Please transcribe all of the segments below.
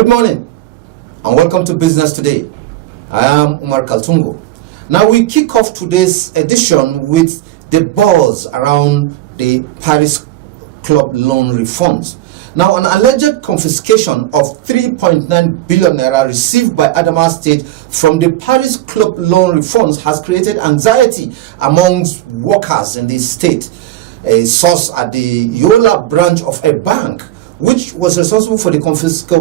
Good morning and welcome to Business Today. I am Umar Kaltungo. Now we kick off today's edition with the buzz around the Paris Club loan refunds. Now, an alleged confiscation of 3.9 billion naira received by Adamawa State from the Paris Club loan refunds has created anxiety amongst workers in the state. A source at the Yola branch of a bank, which was responsible for the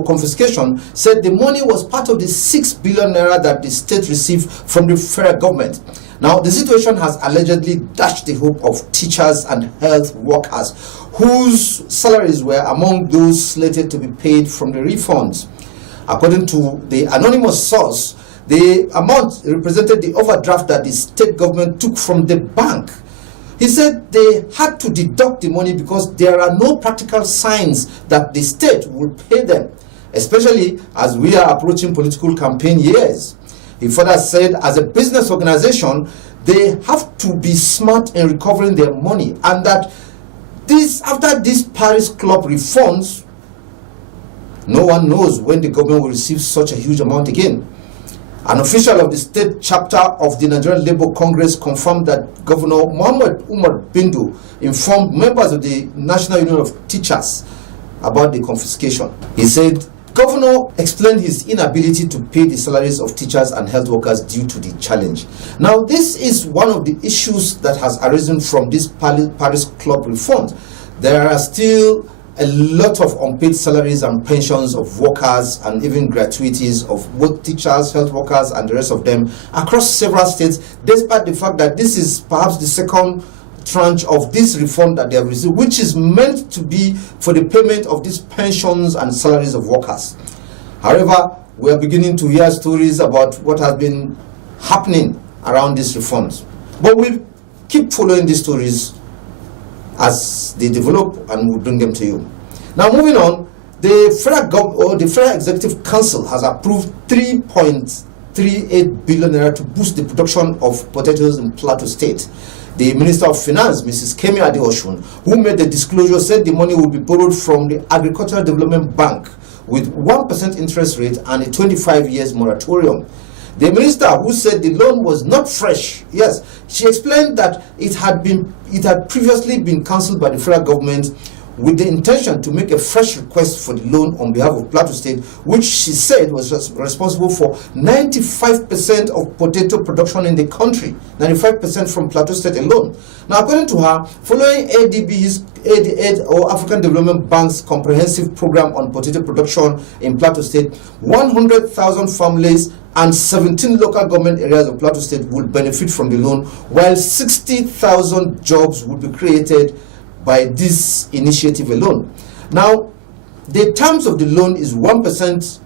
confiscation, said the money was part of the 6 billion naira that the state received from the federal government. Now, the situation has allegedly dashed the hope of teachers and health workers whose salaries were among those slated to be paid from the refunds. According to the anonymous source, the amount represented the overdraft that the state government took from the bank. He said they had to deduct the money because there are no practical signs that the state will pay them, especially as we are approaching political campaign years. He further said, as a business organization, they have to be smart in recovering their money, and that after this Paris Club refunds, no one knows when the government will receive such a huge amount again. An official of the state chapter of the Nigerian Labour Congress confirmed that Governor Muhammad Umar Bindu informed members of the National Union of Teachers about the confiscation. He said, Governor explained his inability to pay the salaries of teachers and health workers due to the challenge. Now, this is one of the issues that has arisen from this Paris Club reforms. There are still a lot of unpaid salaries and pensions of workers and even gratuities of both teachers, health workers, and the rest of them across several states, despite the fact that this is perhaps the second tranche of this reform that they have received, which is meant to be for the payment of these pensions and salaries of workers. However, we are beginning to hear stories about what has been happening around these reforms. But we'll keep following these stories as they develop, and we'll bring them to you. Now, moving on, the Federal Executive Council has approved 3.38 billion naira to boost the production of potatoes in Plateau State. The Minister of Finance, Mrs. Kemi Adeosun, who made the disclosure, said the money will be borrowed from the Agricultural Development Bank with 1% interest rate and a 25 years moratorium. The minister, who said the loan was not fresh, yes, she explained that it had previously been cancelled by the federal government with the intention to make a fresh request for the loan on behalf of Plateau State, which she said was responsible for 95% of potato production in the country, 95% from Plateau State alone. Now, according to her, following ADB's African Development Bank's comprehensive program on potato production in Plateau State, 100,000 families and 17 local government areas of Plateau State will benefit from the loan, while 60,000 jobs will be created by this initiative alone. Now, the terms of the loan is 1%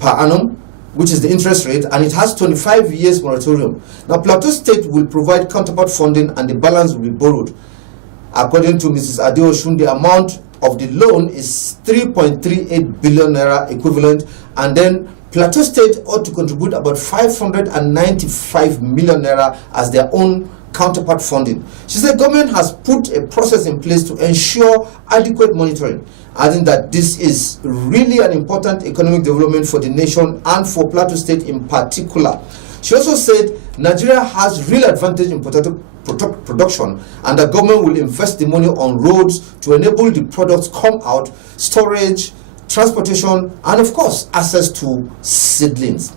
per annum, which is the interest rate, and it has 25 years moratorium. Now, Plateau State will provide counterpart funding and the balance will be borrowed. According to Mrs. Adeosun, the amount of the loan is 3.38 billion naira equivalent, and then Plateau State ought to contribute about 595 million naira as their own counterpart funding. She said government has put a process in place to ensure adequate monitoring, adding that this is really an important economic development for the nation and for Plateau State in particular. She also said Nigeria has real advantage in potato production, and the government will invest the money on roads to enable the products come out, storage, transportation, and of course access to seedlings.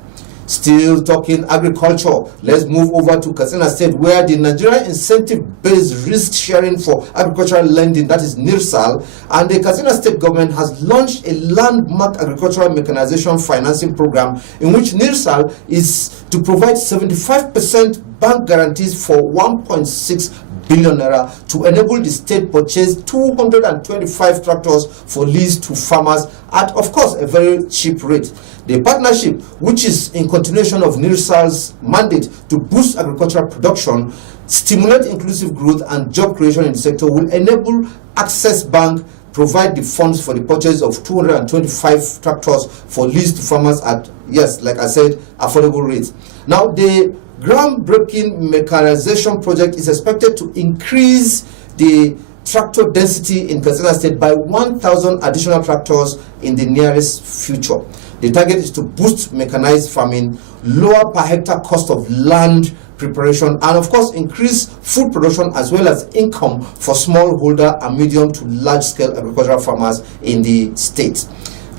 Still talking agriculture, let's move over to Katsina State, where the Nigeria Incentive-Based Risk Sharing for Agricultural Lending, that is NIRSAL, and the Katsina State government has launched a landmark agricultural mechanization financing program in which NIRSAL is to provide 75% bank guarantees for 1.6 billion naira to enable the state purchase 225 tractors for lease to farmers at, of course, a very cheap rate. The partnership, which is in continuation of NIRSAL's mandate to boost agricultural production, stimulate inclusive growth and job creation in the sector, will enable Access Bank provide the funds for the purchase of 225 tractors for lease to farmers at, yes, like I said, affordable rates. Now, the groundbreaking mechanization project is expected to increase the tractor density in Katsina State by 1,000 additional tractors in the nearest future. The target is to boost mechanized farming, lower per hectare cost of land preparation, and of course increase food production as well as income for smallholder and medium to large scale agricultural farmers in the state.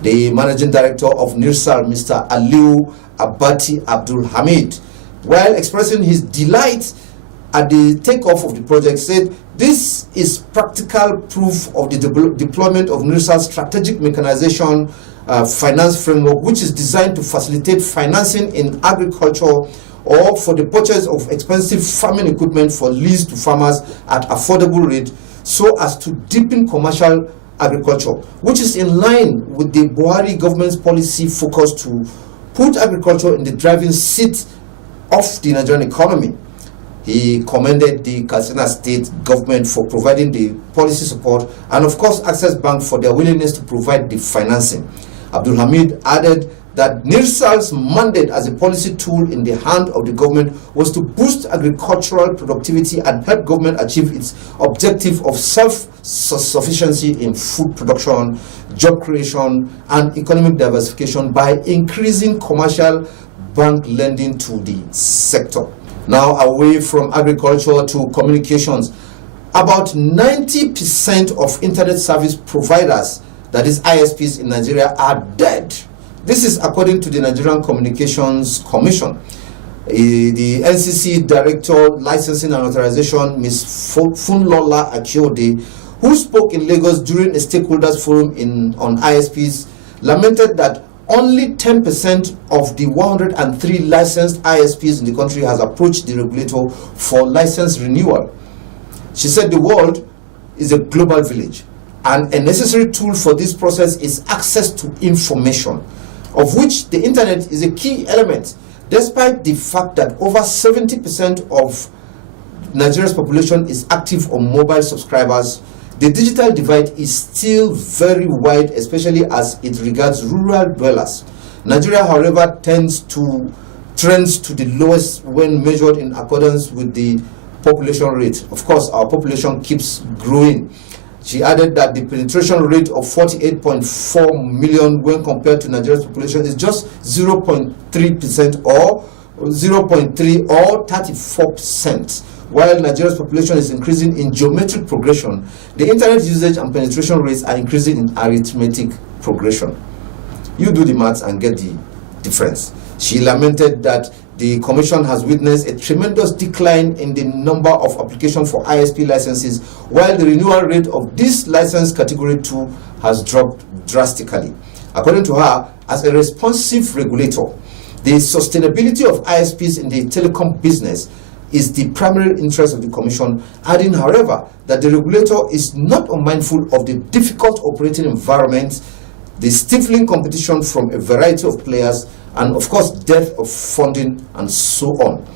The managing director of NIRSAL, Mr. Aliu Abati Abdul Hamid, while expressing his delight at the takeoff of the project, said this is practical proof of the deployment of NIRSAL's strategic mechanization finance framework, which is designed to facilitate financing in agriculture or for the purchase of expensive farming equipment for lease to farmers at affordable rate, so as to deepen commercial agriculture, which is in line with the Buhari government's policy focus to put agriculture in the driving seat of the Nigerian economy. He commended the Katsina State government for providing the policy support and of course Access Bank for their willingness to provide the financing. Abdul Hamid added that NIRSAL's mandate as a policy tool in the hand of the government was to boost agricultural productivity and help government achieve its objective of self-sufficiency in food production, job creation, and economic diversification by increasing commercial bank lending to the sector. Now, away from agriculture to communications, about 90% of internet service providers, that is ISPs in Nigeria, are dead. This is according to the Nigerian Communications Commission. The NCC Director, Licensing and Authorization, Ms. Funlola Akiode, who spoke in Lagos during a stakeholders forum on ISPs, lamented that only 10% of the 103 licensed ISPs in the country has approached the regulator for license renewal. She said the world is a global village, and a necessary tool for this process is access to information, of which the internet is a key element. Despite the fact that over 70% of Nigeria's population is active on mobile subscribers, the digital divide is still very wide, especially as it regards rural dwellers. Nigeria, however, trends to the lowest when measured in accordance with the population rate. Of course, our population keeps growing. She added that the penetration rate of 48.4 million when compared to Nigeria's population is just 0.3% or 0.3 or 34%. While Nigeria's population is increasing in geometric progression, the internet usage and penetration rates are increasing in arithmetic progression. You do the maths and get the difference. She lamented that the Commission has witnessed a tremendous decline in the number of applications for ISP licenses, while the renewal rate of this license category 2 has dropped drastically. According to her, as a responsive regulator, the sustainability of ISPs in the telecom business is the primary interest of the Commission, adding, however, that the regulator is not unmindful of the difficult operating environment, the stifling competition from a variety of players, and of course, depth of funding, and so on.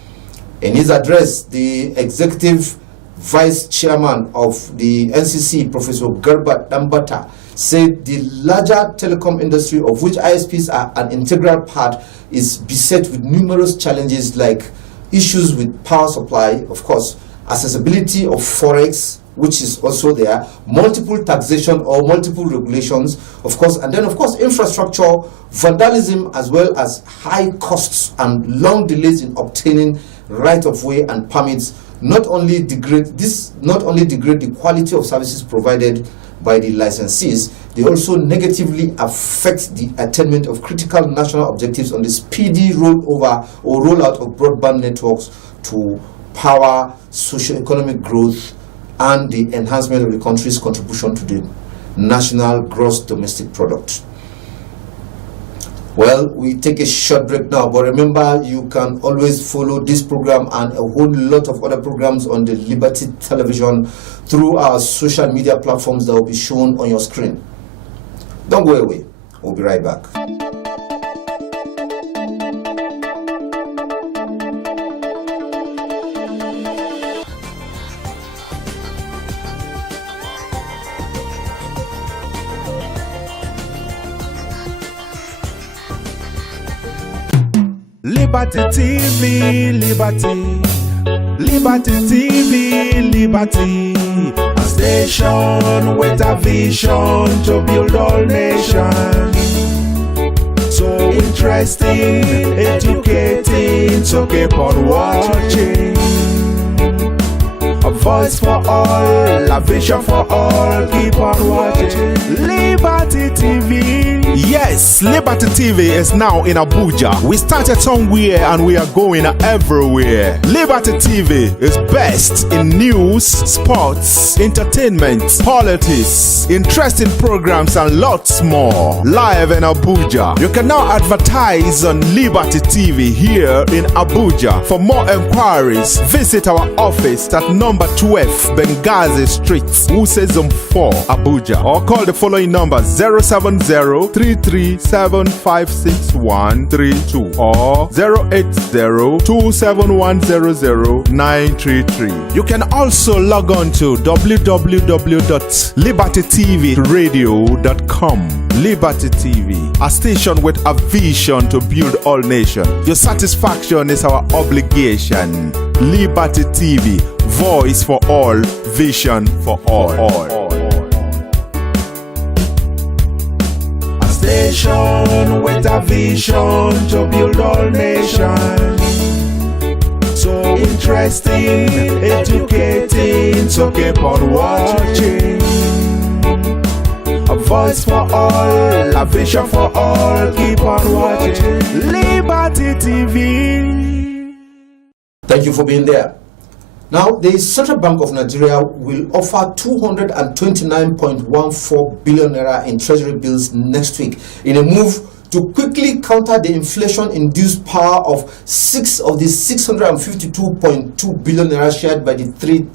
In his address, the Executive Vice Chairman of the NCC, Professor Garba Dambata, said the larger telecom industry, of which ISPs are an integral part, is beset with numerous challenges like issues with power supply, of course, accessibility of forex, which is also there, multiple taxation or multiple regulations, of course, and then, of course, infrastructure, vandalism, as well as high costs and long delays in obtaining right-of-way and permits. Not only degrade the quality of services provided by the licensees, they also negatively affect the attainment of critical national objectives on the speedy rollover or rollout of broadband networks to power socio-economic growth and the enhancement of the country's contribution to the national gross domestic product. Well, we take a short break now, but remember, you can always follow this program and a whole lot of other programs on the Liberty Television through our social media platforms that will be shown on your screen. Don't go away. We'll be right back. Liberty TV, Liberty, Liberty TV, Liberty, a station with a vision to build all nations. So interesting, educating, so keep on watching. A voice for all, a vision for all, keep on watching. Liberty TV. Yes, Liberty TV is now in Abuja. We started somewhere and we are going everywhere. Liberty TV is best in news, sports, entertainment, politics, interesting programs and lots more. Live in Abuja. You can now advertise on Liberty TV here in Abuja. For more enquiries, visit our office at number 12 Benghazi Street, Usezum 4, Abuja, or call the following numbers 070-337-56132 or 080-271-00933. You can also log on to www.libertytvradio.com. Liberty TV, a station with a vision to build all nations. Your satisfaction is our obligation. Liberty TV, voice for all, vision for all. A station with a vision to build all nations. So interesting, educating, so keep on watching. A voice for all, a vision for all, keep on watching. Liberty TV. Thank you for being there. Now, the Central Bank of Nigeria will offer 229.14 billion naira in treasury bills next week in a move to quickly counter the inflation-induced power of 6 of the 652.2 billion naira shared by the three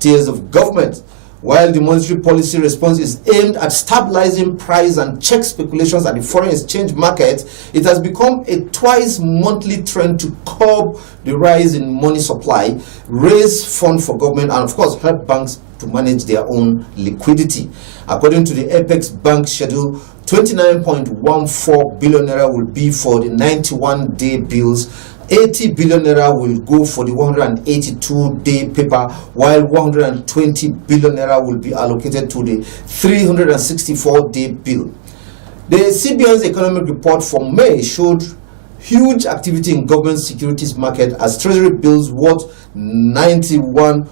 tiers of government. While the monetary policy response is aimed at stabilizing price and check speculations at the foreign exchange market, it has become a twice-monthly trend to curb the rise in money supply, raise funds for government, and of course help banks to manage their own liquidity. According to the Apex Bank schedule, 29.14 billion naira will be for the 91-day bills. 80 billion naira will go for the 182-day paper, while 120 billion naira will be allocated to the 364-day bill. The CBN's economic report for May showed huge activity in government securities market as treasury bills worth 91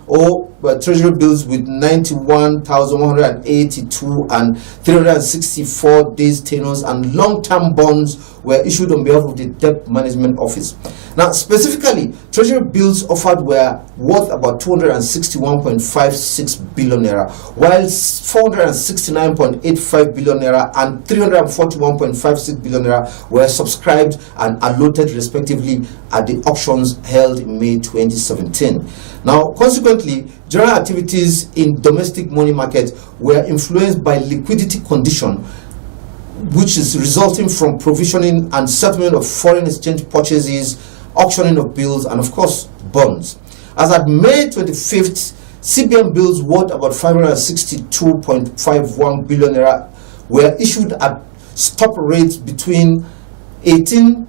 treasury bills with 91,182 and 364 days tenors and long-term bonds were issued on behalf of the Debt Management Office. Now, specifically, treasury bills offered were worth about 261.56 billion naira, while 469.85 billion naira and 341.56 billion naira were subscribed and allotted respectively at the auctions held in May 2017. Now, consequently, general activities in domestic money market were influenced by liquidity condition, which is resulting from provisioning and settlement of foreign exchange purchases, auctioning of bills, and of course, bonds. As at May 25th, CBN bills worth about 562.51 billion naira were issued at stop rates between 18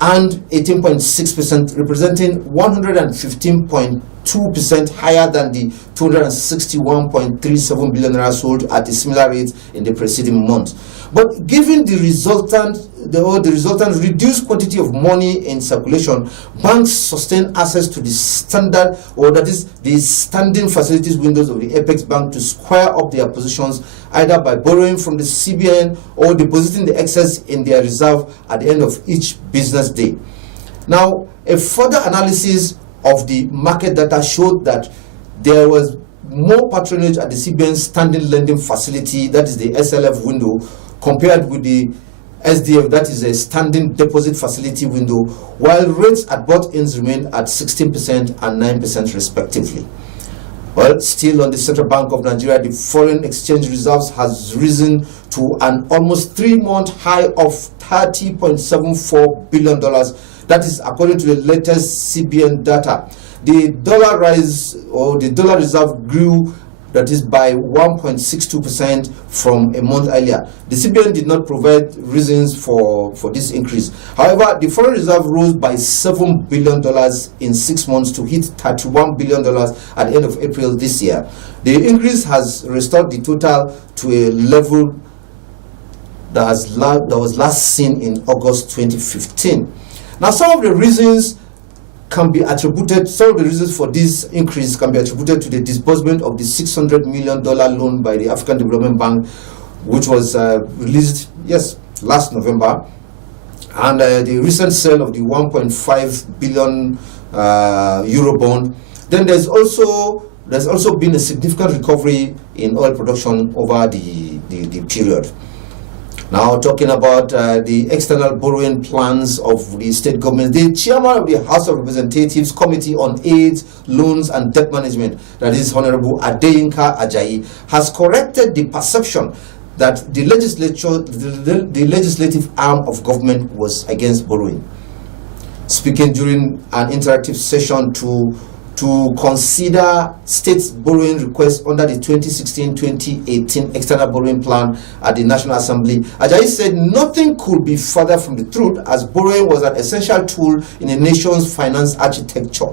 and 18.6%, representing 115.2% higher than the 261.37 billion naira sold at a similar rate in the preceding month. But given the resultant reduced quantity of money in circulation, banks sustain access to the standard, or that is the standing facilities windows of the Apex Bank to square up their positions, either by borrowing from the CBN or depositing the excess in their reserve at the end of each business day. Now, a further analysis of the market data showed that there was more patronage at the CBN standing lending facility, that is the SLF window, compared with the SDF, that is a standing deposit facility window, while rates at both ends remained at 16% and 9% respectively. Well, still on the Central Bank of Nigeria, the foreign exchange reserves has risen to an almost 3-month high of $30.74 billion. That is according to the latest CBN data. The dollar reserve grew, that is by 1.62% from a month earlier. The CBN did not provide reasons for this increase. However, the foreign reserve rose by $7 billion in 6 months to hit $31 billion at the end of April this year. The increase has restored the total to a level that was last seen in August 2015. Now, some of the reasons for this increase can be attributed to the disbursement of the $600 million loan by the African Development Bank, which was released last November, and the recent sale of the 1.5 billion euro bond. Then there's also been a significant recovery in oil production over the period. Now, talking about the external borrowing plans of the state government, the chairman of the House of Representatives Committee on Aid, Loans and Debt Management, that is Honorable Adeyinka Ajayi, has corrected the perception that the legislative arm of government was against borrowing. Speaking during an interactive session to consider states' borrowing requests under the 2016-2018 external borrowing plan at the National Assembly, Ajayi said nothing could be further from the truth, as borrowing was an essential tool in a nation's finance architecture.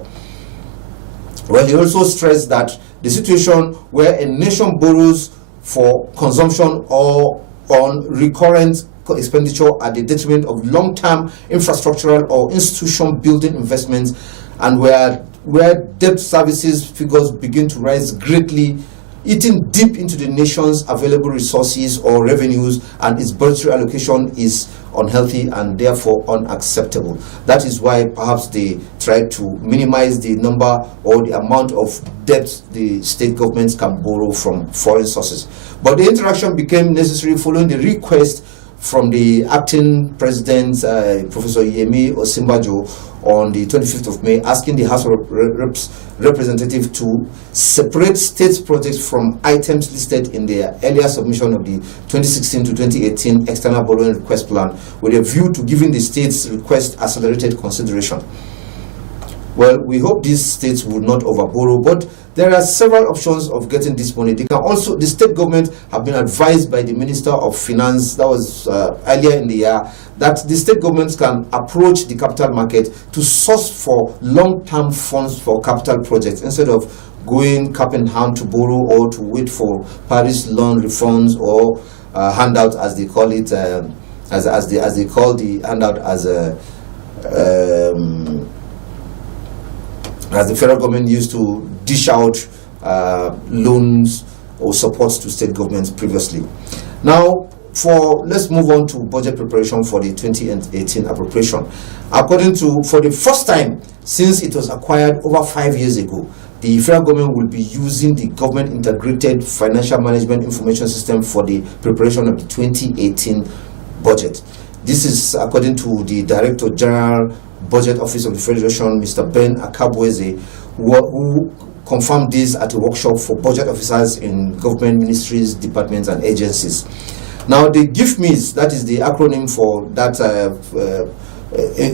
Well, he also stressed that the situation where a nation borrows for consumption or on recurrent expenditure at the detriment of long-term infrastructural or institution building investments, and where debt services figures begin to rise greatly, eating deep into the nation's available resources or revenues, and its budgetary allocation is unhealthy and therefore unacceptable. That is why perhaps they try to minimize the number or the amount of debt the state governments can borrow from foreign sources. But the interaction became necessary following the request from the acting president, Professor Yemi Osinbajo, on the 25th of May, asking the House of Representatives to separate state projects from items listed in their earlier submission of the 2016 to 2018 external borrowing request plan, with a view to giving the states' request accelerated consideration. Well, we hope these states will not overborrow, but there are several options of getting this money. The state government have been advised by the Minister of Finance, that was earlier in the year, that the state governments can approach the capital market to source for long-term funds for capital projects, instead of going cap in hand to borrow or to wait for Paris loan refunds or handout, as they call it, as they call the handout as the federal government used to dish out loans or supports to state governments previously. Now, let's move on to budget preparation for the 2018 appropriation. For the first time since it was acquired over 5 years ago, the federal government will be using the Government Integrated Financial Management Information System for the preparation of the 2018 budget. This is according to the Director General Budget Office of the Federation, Mr. Ben Akabweze, who confirmed this at a workshop for budget officers in government ministries, departments, and agencies. Now, the GIFMIS, that is the acronym for that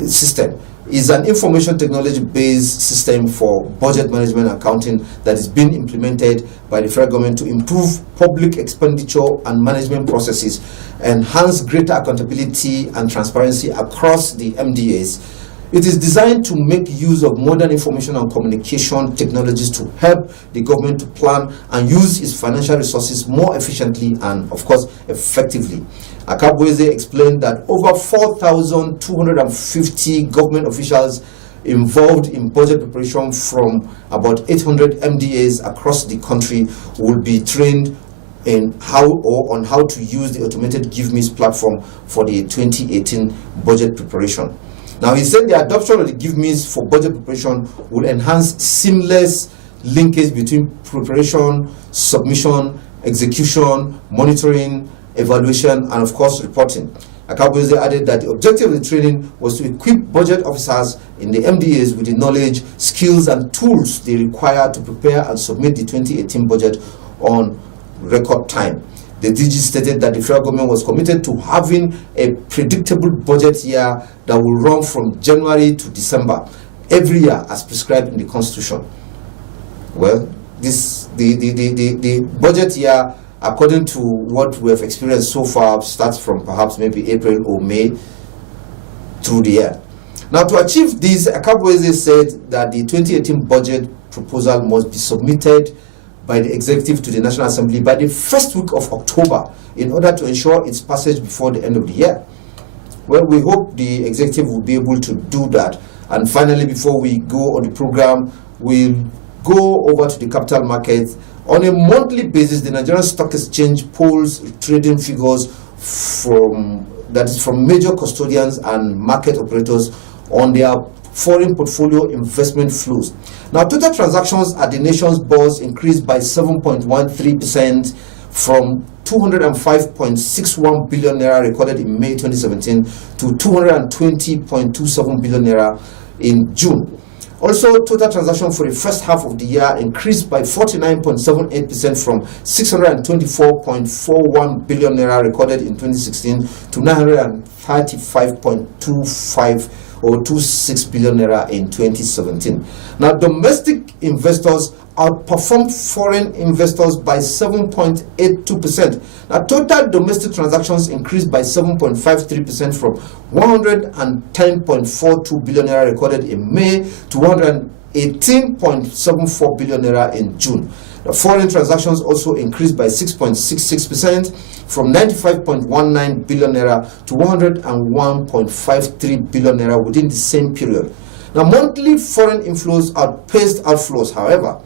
system, is an information technology-based system for budget management and accounting that is being implemented by the federal government to improve public expenditure and management processes, enhance greater accountability and transparency across the MDAs. It is designed to make use of modern information and communication technologies to help the government to plan and use its financial resources more efficiently and, of course, effectively. Akabweze explained that over 4,250 government officials involved in budget preparation from about 800 MDAs across the country will be trained on how to use the automated GIVMIS platform for the 2018 budget preparation. Now, he said the adoption of the GIVMIS for budget preparation will enhance seamless linkage between preparation, submission, execution, monitoring, evaluation, and of course reporting. Akabweze added that the objective of the training was to equip budget officers in the MDAs with the knowledge, skills, and tools they require to prepare and submit the 2018 budget on record time. The DG stated that the federal government was committed to having a predictable budget year that will run from January to December every year as prescribed in the Constitution. Well, the budget year, according to what we have experienced so far, starts from perhaps maybe April or May through the year. Now, to achieve this, Akabweze said that the 2018 budget proposal must be submitted by the executive to the National Assembly by the first week of October in order to ensure its passage before the end of the year. Well, we hope the executive will be able to do that. And finally, before we go on the program, we'll go over to the capital market. On a monthly basis, the Nigerian Stock Exchange polls trading figures from major custodians and market operators on their foreign portfolio investment flows. Now, total transactions at the nation's bourse increased by 7.13% from 205.61 billion naira recorded in May 2017 to 220.27 billion naira in June. Also, total transactions for the first half of the year increased by 49.78% from 624.41 billion naira recorded in 2016 to 935.25 or 26 billion naira in 2017. Now, domestic investors outperformed foreign investors by 7.82%. Now, total domestic transactions increased by 7.53% from 110.42 billion naira recorded in May to 118.74 billion naira in June. The foreign transactions also increased by 6.66% from 95.19 billion naira to 101.53 billion naira within the same period. Now, monthly foreign inflows outpaced outflows, however,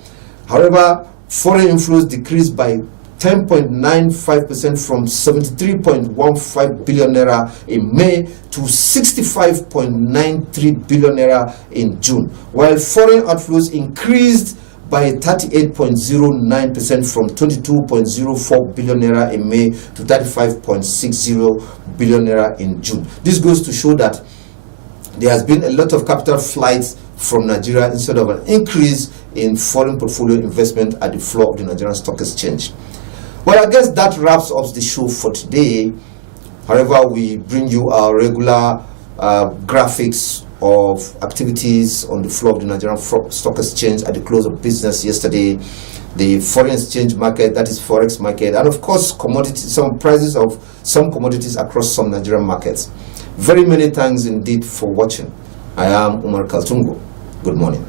foreign inflows decreased by 10.95% from 73.15 billion naira in May to 65.93 billion naira in June, while foreign outflows increased by 38.09% from 22.04 billion naira in May to 35.60 billion naira in June. This goes to show that there has been a lot of capital flights from Nigeria instead of an increase in foreign portfolio investment at the floor of the Nigerian Stock Exchange. Well, I guess that wraps up the show for today. However, we bring you our regular graphics of activities on the floor of the Nigerian Stock Exchange at the close of business yesterday, the foreign exchange market, that is forex market, and of course commodities, some prices of some commodities across some Nigerian markets. Very many thanks indeed for watching. I am Umar Kaltungo. Good morning.